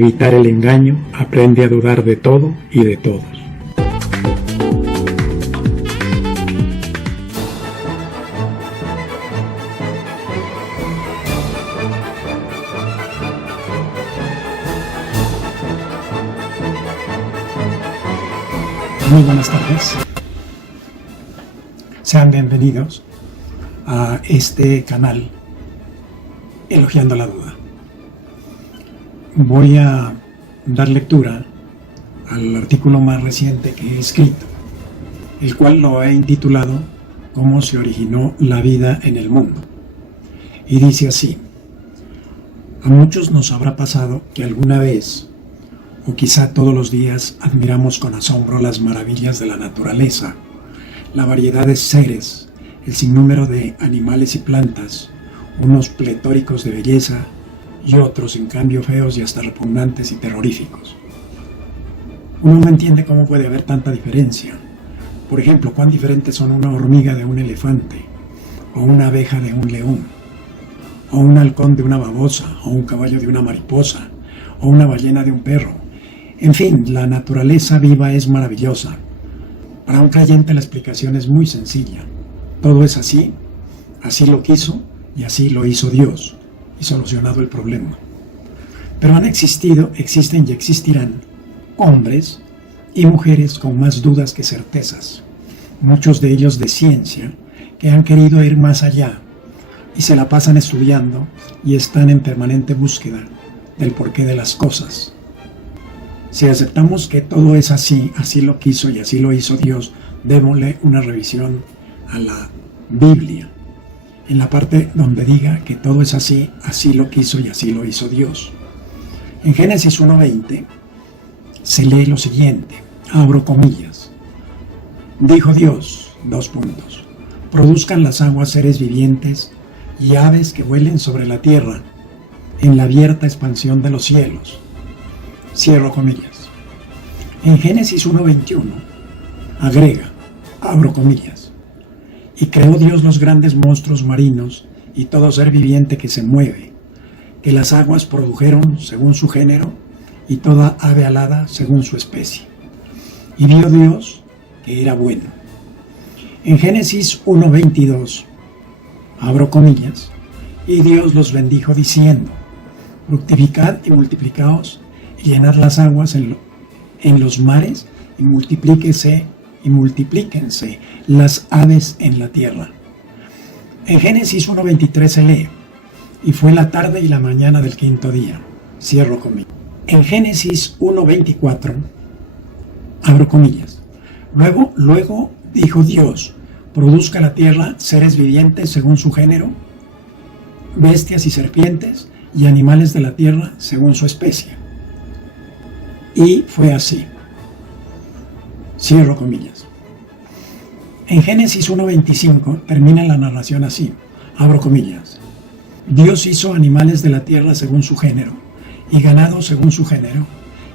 evitar el engaño, aprende a dudar de todo y de todos. Muy buenas tardes. Sean bienvenidos a este canal Elogiando la Duda. Voy a dar lectura al artículo más reciente que he escrito, el cual lo he intitulado ¿Cómo se originó la vida en el mundo? Y dice así: a muchos nos habrá pasado que alguna vez, o quizá todos los días, admiramos con asombro las maravillas de la naturaleza, la variedad de seres, el sinnúmero de animales y plantas, unos pletóricos de belleza y otros en cambio feos y hasta repugnantes y terroríficos. Uno no entiende cómo puede haber tanta diferencia. Por ejemplo, cuán diferentes son una hormiga de un elefante, o una abeja de un león, o un halcón de una babosa, o un caballo de una mariposa, o una ballena de un perro. En fin, la naturaleza viva es maravillosa. Para un creyente la explicación es muy sencilla. Todo es así, así lo quiso y así lo hizo Dios, y solucionado el problema. Pero han existido, existen y existirán hombres y mujeres con más dudas que certezas, muchos de ellos de ciencia, que han querido ir más allá y se la pasan estudiando y están en permanente búsqueda del porqué de las cosas. Si aceptamos que todo es así, así lo quiso y así lo hizo Dios, démosle una revisión a la Biblia, en la parte donde diga que todo es así, así lo quiso y así lo hizo Dios. En Génesis 1:20 se lee lo siguiente, abro comillas: dijo Dios, : produzcan las aguas seres vivientes y aves que vuelen sobre la tierra, en la abierta expansión de los cielos. Cierro comillas. En Génesis 1:21 agrega, abro comillas: y creó Dios los grandes monstruos marinos y todo ser viviente que se mueve, que las aguas produjeron según su género y toda ave alada según su especie. Y vio Dios que era bueno. En Génesis 1:22 abro comillas: y Dios los bendijo diciendo, fructificad y multiplicaos, y llenad las aguas en los mares, y multiplíquense las aves en la tierra. En Génesis 1:23 se lee, y fue la tarde y la mañana del quinto día. Cierro comillas. En Génesis 1:24 abro comillas: luego dijo Dios, produzca la tierra seres vivientes según su género, bestias y serpientes, y animales de la tierra según su especie. Y fue así. Cierro comillas. En Génesis 1:25 termina la narración así, abro comillas: Dios hizo animales de la tierra según su género, y ganado según su género,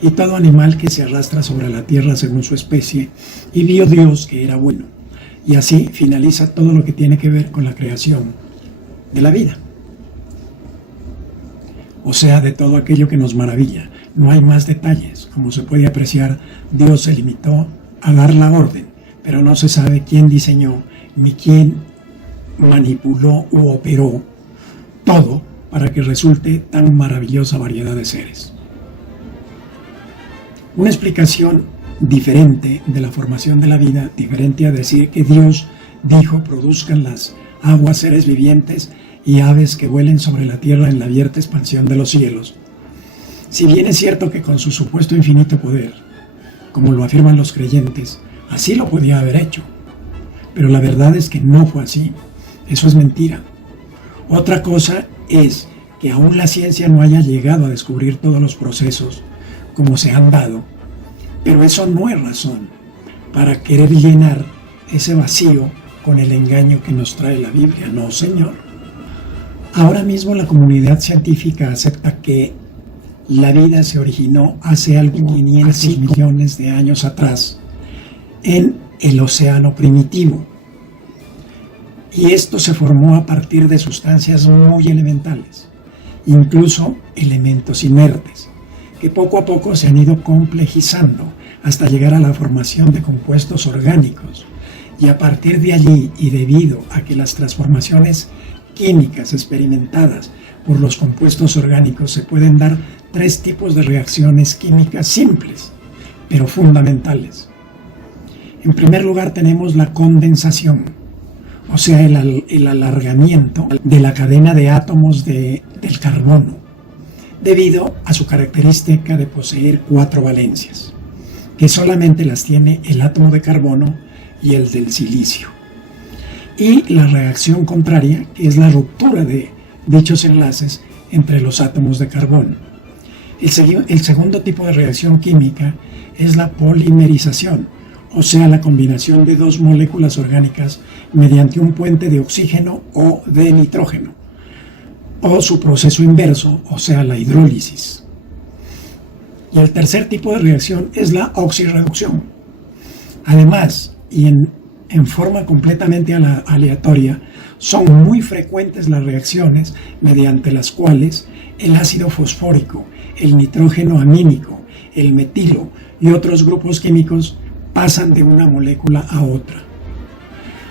y todo animal que se arrastra sobre la tierra según su especie, y vio Dios que era bueno. Y así finaliza todo lo que tiene que ver con la creación de la vida. O sea, de todo aquello que nos maravilla. No hay más detalles. Como se puede apreciar, Dios se limitó a dar la orden, pero no se sabe quién diseñó ni quién manipuló u operó todo para que resulte tan maravillosa variedad de seres. Una explicación diferente de la formación de la vida, diferente a decir que Dios dijo produzcan las aguas seres vivientes y aves que vuelen sobre la tierra en la abierta expansión de los cielos. Si bien es cierto que con su supuesto infinito poder, como lo afirman los creyentes, así lo podía haber hecho, pero la verdad es que no fue así. Eso es mentira. Otra cosa es que aún la ciencia no haya llegado a descubrir todos los procesos como se han dado, pero eso no es razón para querer llenar ese vacío con el engaño que nos trae la Biblia. No, señor. Ahora mismo la comunidad científica acepta que la vida se originó hace algo 500 millones de años atrás en el océano primitivo. Y esto se formó a partir de sustancias muy elementales, incluso elementos inertes, que poco a poco se han ido complejizando hasta llegar a la formación de compuestos orgánicos. Y a partir de allí, y debido a que las transformaciones químicas experimentadas por los compuestos orgánicos se pueden dar 3 tipos de reacciones químicas simples, pero fundamentales. En primer lugar tenemos la condensación, o sea, el alargamiento de la cadena de átomos del carbono, debido a su característica de poseer 4 valencias, que solamente las tiene el átomo de carbono y el del silicio. Y la reacción contraria, que es la ruptura de dichos enlaces entre los átomos de carbono. El segundo tipo de reacción química es la polimerización, o sea, la combinación de 2 moléculas orgánicas mediante un puente de oxígeno o de nitrógeno, o su proceso inverso, o sea, la hidrólisis. Y el tercer tipo de reacción es la oxirreducción. Además, y en forma completamente aleatoria, son muy frecuentes las reacciones mediante las cuales el ácido fosfórico, el nitrógeno amínico, el metilo y otros grupos químicos pasan de una molécula a otra.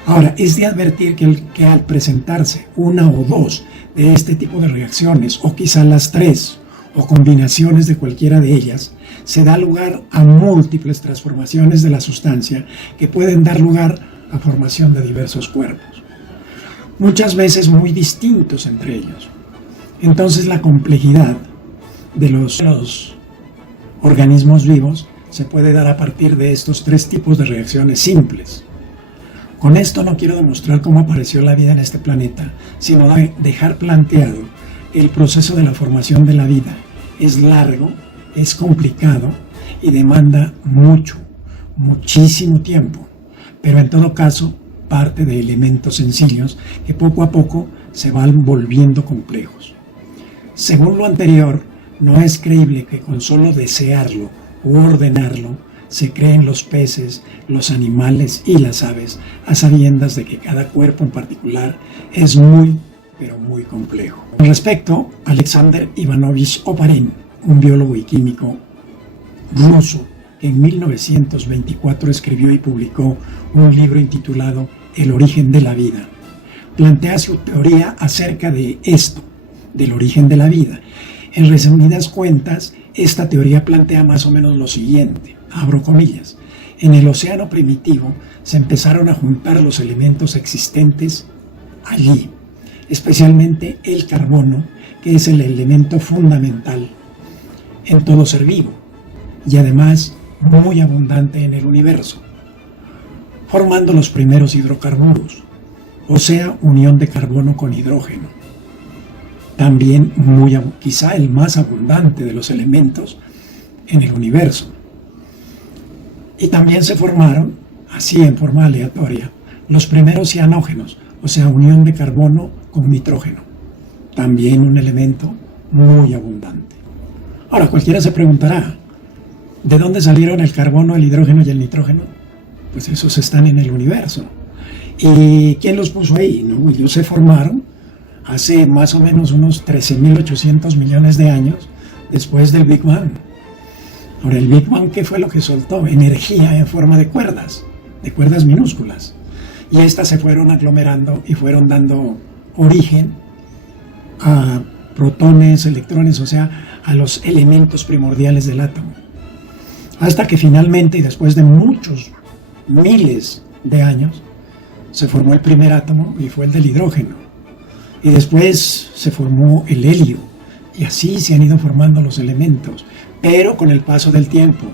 Ahora, es de advertir que al presentarse una o 2 de este tipo de reacciones, o quizá las 3, o combinaciones de cualquiera de ellas, se da lugar a múltiples transformaciones de la sustancia que pueden dar lugar a formación de diversos cuerpos, muchas veces muy distintos entre ellos. Entonces la complejidad de los organismos vivos se puede dar a partir de estos 3 tipos de reacciones simples. Con esto no quiero demostrar cómo apareció la vida en este planeta, sino dejar planteado que el proceso de la formación de la vida es largo, es complicado y demanda muchísimo tiempo, pero en todo caso parte de elementos sencillos que poco a poco se van volviendo complejos. Según lo anterior, no es creíble que con solo desearlo u ordenarlo se creen los peces, los animales y las aves, a sabiendas de que cada cuerpo en particular es pero muy complejo. Con respecto a Alexander Ivanovich Oparin, un biólogo y químico ruso, que en 1924 escribió y publicó un libro intitulado El origen de la vida, plantea su teoría acerca de esto, del origen de la vida. En resumidas cuentas, esta teoría plantea más o menos lo siguiente, abro comillas: en el océano primitivo se empezaron a juntar los elementos existentes allí, especialmente el carbono, que es el elemento fundamental en todo ser vivo y además muy abundante en el universo, formando los primeros hidrocarburos, o sea, unión de carbono con hidrógeno. También quizá el más abundante de los elementos en el universo. Y también se formaron, así en forma aleatoria, los primeros cianógenos, o sea, unión de carbono con nitrógeno. También un elemento muy abundante. Ahora, cualquiera se preguntará, ¿de dónde salieron el carbono, el hidrógeno y el nitrógeno? Pues esos están en el universo. ¿Y quién los puso ahí? ¿No? Ellos se formaron hace más o menos unos 13.800 millones de años después del Big Bang. Ahora, el Big Bang, ¿qué fue lo que soltó? Energía en forma de cuerdas minúsculas. Y estas se fueron aglomerando y fueron dando origen a protones, electrones, o sea, a los elementos primordiales del átomo. Hasta que finalmente, y después de muchos miles de años, se formó el primer átomo y fue el del hidrógeno. Y después se formó el helio. Y así se han ido formando los elementos. Pero con el paso del tiempo,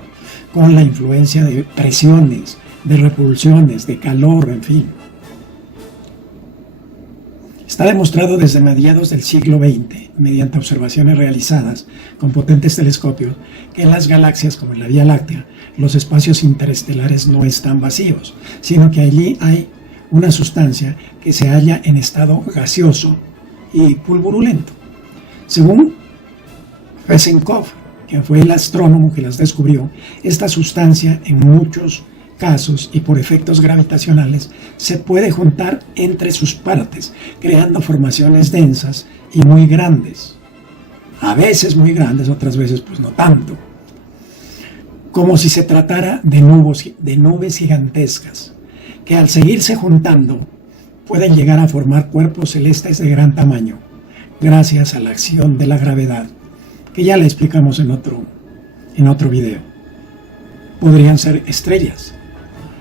con la influencia de presiones, de repulsiones, de calor, en fin. Está demostrado desde mediados del siglo XX, mediante observaciones realizadas con potentes telescopios, que en las galaxias, como en la Vía Láctea, los espacios interestelares no están vacíos, sino que allí hay una sustancia que se halla en estado gaseoso y pulverulento. Según Fesenkov, que fue el astrónomo que las descubrió, esta sustancia en muchos casos y por efectos gravitacionales se puede juntar entre sus partes, creando formaciones densas y muy grandes. a veces muy grandes, otras veces pues no tanto, como si se tratara de nubes gigantescas, que al seguirse juntando pueden llegar a formar cuerpos celestes de gran tamaño, gracias a la acción de la gravedad, que ya le explicamos en otro video. Podrían ser estrellas,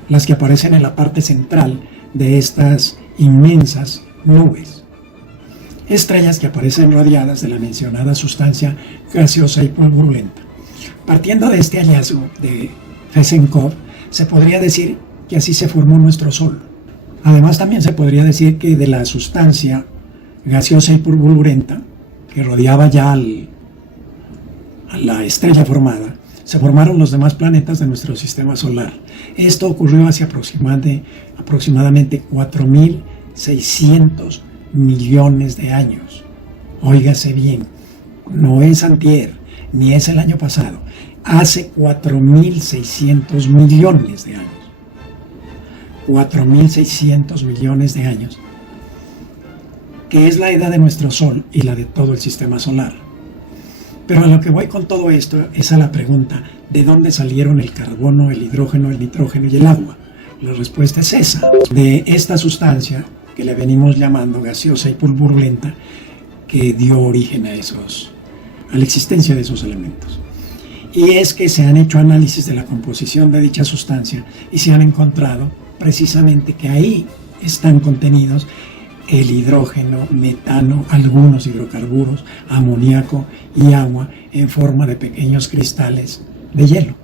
las que aparecen en la parte central de estas inmensas nubes. Estrellas que aparecen rodeadas de la mencionada sustancia gaseosa y pulverulenta. Partiendo de este hallazgo de Fesenkov, se podría decir que así se formó nuestro Sol. Además, también se podría decir que de la sustancia gaseosa y pulverulenta que rodeaba ya a la estrella formada, se formaron los demás planetas de nuestro sistema solar. Esto ocurrió hace aproximadamente 4.600 millones de años. Óigase bien, no es antier, ni es el año pasado, hace 4.600 millones de años. 4.600 millones de años, que es la edad de nuestro Sol y la de todo el sistema solar. Pero a lo que voy con todo esto es a la pregunta, ¿de dónde salieron el carbono, el hidrógeno, el nitrógeno y el agua? La respuesta es esa, de esta sustancia que le venimos llamando gaseosa y pulverulenta, que dio origen a la existencia de esos elementos. Y es que se han hecho análisis de la composición de dicha sustancia y se han encontrado precisamente que ahí están contenidos el hidrógeno, metano, algunos hidrocarburos, amoníaco y agua en forma de pequeños cristales de hielo.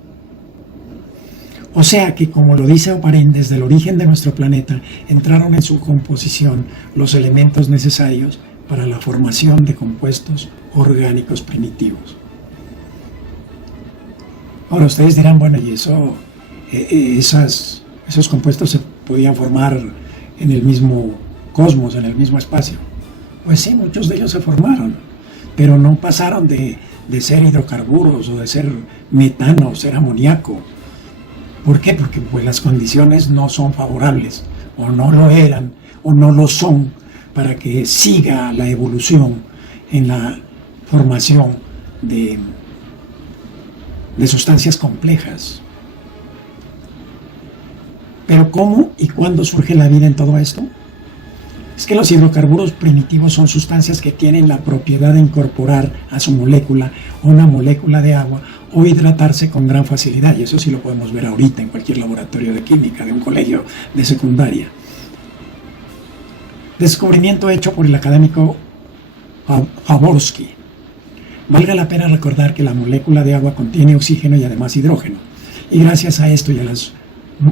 O sea que, como lo dice Oparin, desde el origen de nuestro planeta entraron en su composición los elementos necesarios para la formación de compuestos orgánicos primitivos. Ahora ustedes dirán, bueno, y esos compuestos se podían formar en el mismo cosmos, en el mismo espacio. Pues sí, muchos de ellos se formaron, pero no pasaron de ser hidrocarburos o de ser metano o ser amoníaco. ¿Por qué? Porque pues las condiciones no son favorables, o no lo eran, o no lo son, para que siga la evolución en la formación de sustancias complejas. Pero ¿cómo y cuándo surge la vida en todo esto? Es que los hidrocarburos primitivos son sustancias que tienen la propiedad de incorporar a su molécula una molécula de agua o hidratarse con gran facilidad, y eso sí lo podemos ver ahorita en cualquier laboratorio de química de un colegio de secundaria. Descubrimiento hecho por el académico Jaworski. Valga la pena recordar que la molécula de agua contiene oxígeno y además hidrógeno, y gracias a esto y a las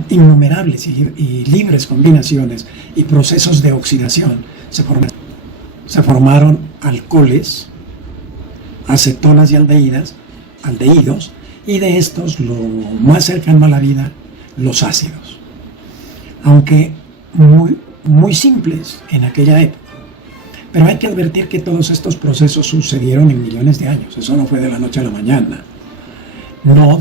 innumerables y libres combinaciones y procesos de oxidación se formaron alcoholes, acetonas y aldehídos, y de estos, lo más cercano a la vida, los ácidos, aunque muy simples en aquella época. Pero hay que advertir que todos estos procesos sucedieron en millones de años. Eso no fue de la noche a la mañana. No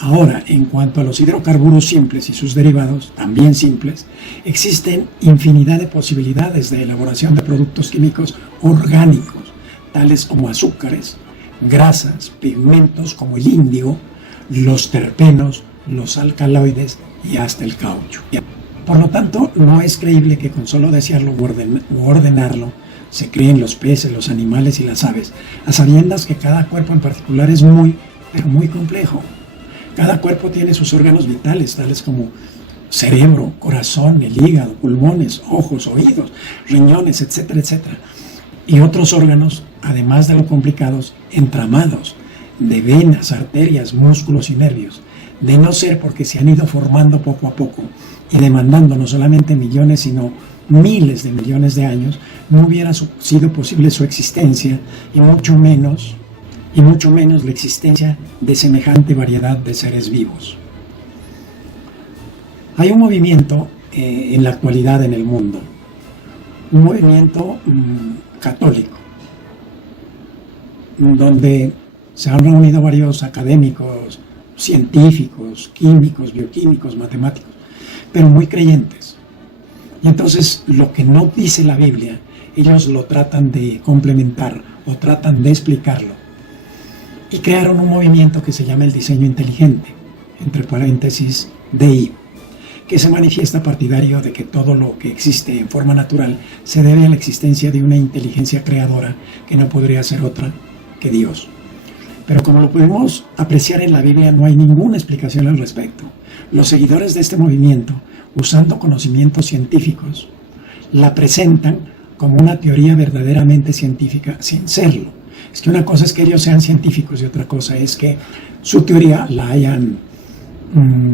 ahora, en cuanto a los hidrocarburos simples y sus derivados, también simples, existen infinidad de posibilidades de elaboración de productos químicos orgánicos, tales como azúcares, grasas, pigmentos como el índigo, los terpenos, los alcaloides y hasta el caucho. Por lo tanto, no es creíble que con solo desearlo o ordenarlo se creen los peces, los animales y las aves, a sabiendas que cada cuerpo en particular es muy complejo. Cada cuerpo tiene sus órganos vitales, tales como cerebro, corazón, el hígado, pulmones, ojos, oídos, riñones, etcétera, etcétera. Y otros órganos, además de lo complicados, entramados de venas, arterias, músculos y nervios, de no ser porque se han ido formando poco a poco y demandando no solamente millones, sino miles de millones de años, no hubiera sido posible su existencia y mucho menos la existencia de semejante variedad de seres vivos. Hay un movimiento en la actualidad en el mundo, un movimiento católico, donde se han reunido varios académicos, científicos, químicos, bioquímicos, matemáticos, pero muy creyentes. Y entonces lo que no dice la Biblia, ellos lo tratan de complementar o tratan de explicarlo, y crearon un movimiento que se llama el diseño inteligente, entre paréntesis DI, que se manifiesta partidario de que todo lo que existe en forma natural se debe a la existencia de una inteligencia creadora que no podría ser otra que Dios. Pero como lo podemos apreciar en la Biblia, no hay ninguna explicación al respecto. Los seguidores de este movimiento, usando conocimientos científicos, la presentan como una teoría verdaderamente científica sin serlo. Es que una cosa es que ellos sean científicos y otra cosa es que su teoría la hayan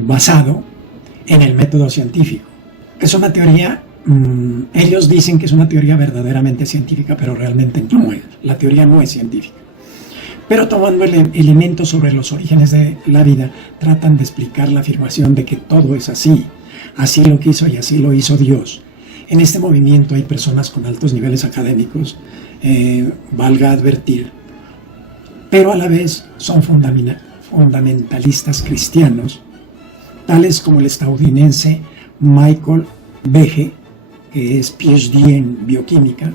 basado en el método científico. Es una teoría, ellos dicen que es una teoría verdaderamente científica, pero realmente no es. La teoría no es científica. Pero tomando elementos sobre los orígenes de la vida, tratan de explicar la afirmación de que todo es así. Así lo quiso y así lo hizo Dios. En este movimiento hay personas con altos niveles académicos, valga advertir, pero a la vez son fundamentalistas cristianos, tales como el estadounidense Michael Behe, que es PhD en bioquímica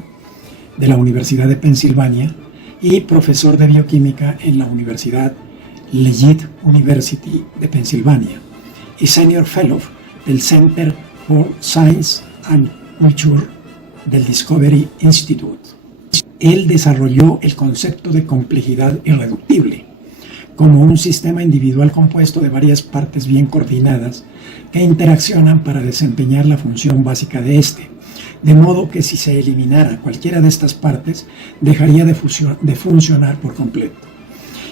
de la Universidad de Pensilvania y profesor de bioquímica en la Universidad Leavitt University de Pensilvania y Senior Fellow del Center for Science and Culture del Discovery Institute. Él desarrolló el concepto de complejidad irreductible como un sistema individual compuesto de varias partes bien coordinadas que interaccionan para desempeñar la función básica de este, de modo que si se eliminara cualquiera de estas partes, dejaría de funcionar por completo.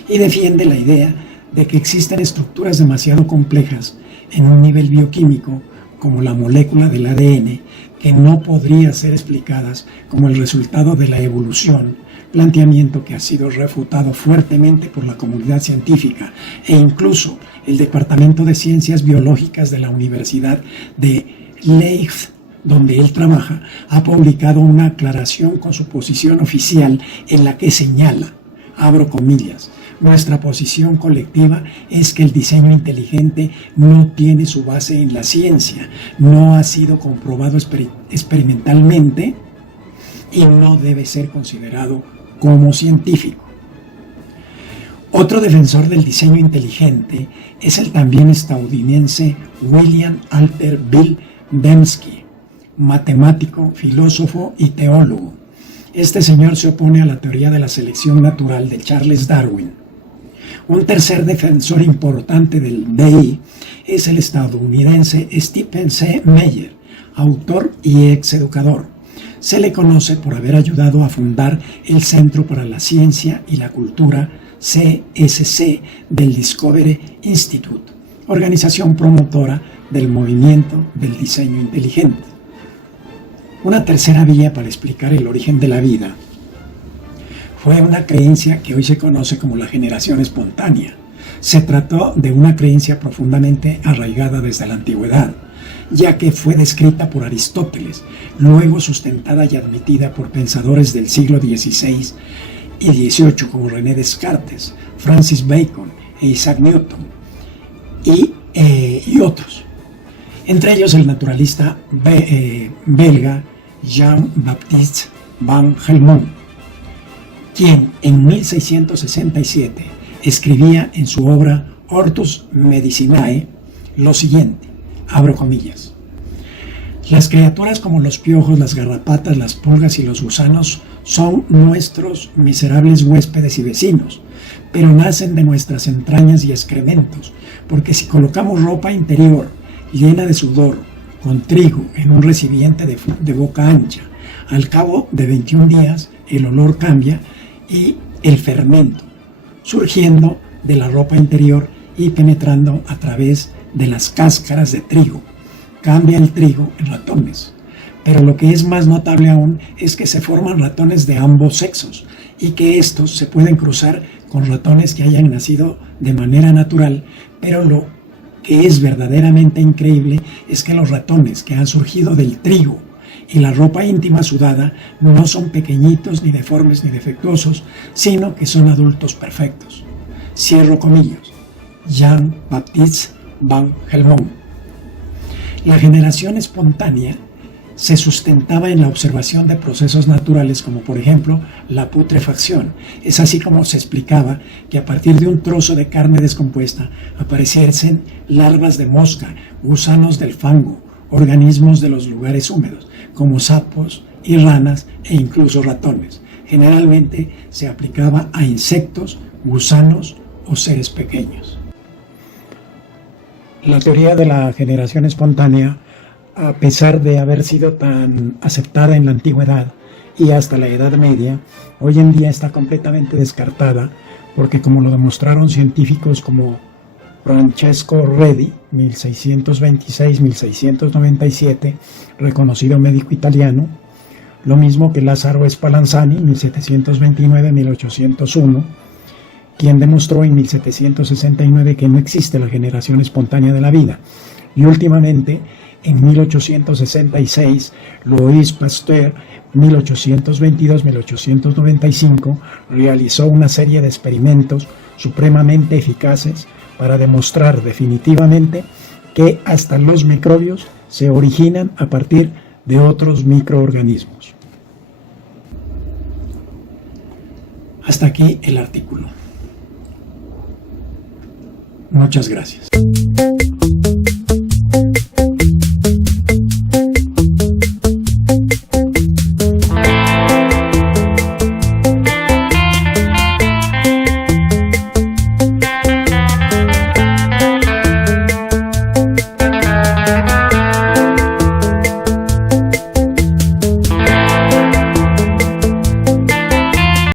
Y defiende la idea de que existen estructuras demasiado complejas en un nivel bioquímico, como la molécula del ADN, que no podrían ser explicadas como el resultado de la evolución, planteamiento que ha sido refutado fuertemente por la comunidad científica e incluso el Departamento de Ciencias Biológicas de la Universidad de Leeds, donde él trabaja, ha publicado una aclaración con su posición oficial en la que señala, abro comillas, nuestra posición colectiva es que el diseño inteligente no tiene su base en la ciencia, no ha sido comprobado experimentalmente y no debe ser considerado como científico. Otro defensor del diseño inteligente es el también estadounidense William Alter Bill Dembski, matemático, filósofo y teólogo. Este señor se opone a la teoría de la selección natural de Charles Darwin. Un tercer defensor importante del DI es el estadounidense Stephen C. Meyer, autor y exeducador. Se le conoce por haber ayudado a fundar el Centro para la Ciencia y la Cultura, CSC, del Discovery Institute, organización promotora del movimiento del diseño inteligente. Una tercera vía para explicar el origen de la vida fue una creencia que hoy se conoce como la generación espontánea. Se trató de una creencia profundamente arraigada desde la antigüedad, ya que fue descrita por Aristóteles, luego sustentada y admitida por pensadores del siglo XVI y XVIII como René Descartes, Francis Bacon e Isaac Newton, y otros. Entre ellos el naturalista belga Jean-Baptiste van Helmont, quien en 1667 escribía en su obra Hortus Medicinae lo siguiente, abro comillas: las criaturas como los piojos, las garrapatas, las pulgas y los gusanos son nuestros miserables huéspedes y vecinos, pero nacen de nuestras entrañas y excrementos, porque si colocamos ropa interior llena de sudor con trigo en un recipiente de boca ancha, al cabo de 21 días el olor cambia y el fermento, surgiendo de la ropa interior y penetrando a través de las cáscaras de trigo, cambia el trigo en ratones. Pero lo que es más notable aún es que se forman ratones de ambos sexos y que estos se pueden cruzar con ratones que hayan nacido de manera natural, pero lo que es verdaderamente increíble es que los ratones que han surgido del trigo y la ropa íntima sudada no son pequeñitos, ni deformes, ni defectuosos, sino que son adultos perfectos. Cierro comillas. Jean-Baptiste van Helmont. La generación espontánea se sustentaba en la observación de procesos naturales como por ejemplo la putrefacción. Es así como se explicaba que a partir de un trozo de carne descompuesta apareciesen larvas de mosca, gusanos del fango, organismos de los lugares húmedos, como sapos y ranas e incluso ratones. Generalmente se aplicaba a insectos, gusanos o seres pequeños. La teoría de la generación espontánea, a pesar de haber sido tan aceptada en la antigüedad y hasta la Edad Media, hoy en día está completamente descartada porque, como lo demostraron científicos como Francesco Redi, 1626-1697, reconocido médico italiano, lo mismo que Lázaro Spallanzani, 1729-1801, quien demostró en 1769 que no existe la generación espontánea de la vida. Y últimamente, en 1866, Louis Pasteur, 1822-1895, realizó una serie de experimentos supremamente eficaces para demostrar definitivamente que hasta los microbios se originan a partir de otros microorganismos. Hasta aquí el artículo. Muchas gracias.